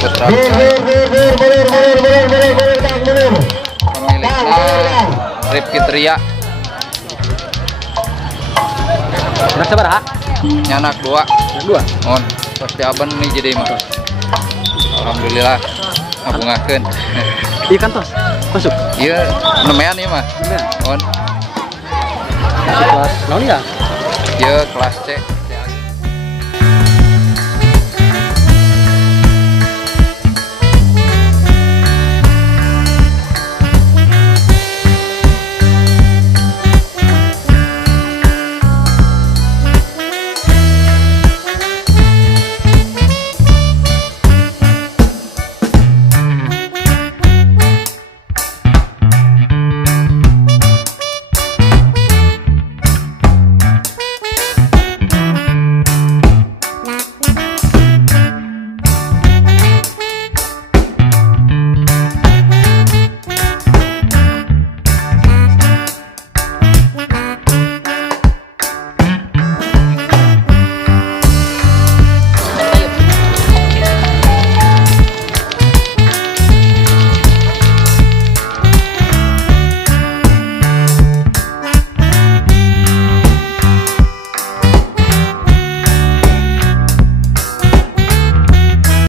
Putra. Pemiliknya Rifki Tria. Anak sabaraha? Nyanak 2. On. Pasti aban nih jadi mah. Alhamdulillah. Ngabungakeun. Ikan tos. Masuk. Iya, nemean ieu mah. On. Kelas naon ya? Ieu kelas C.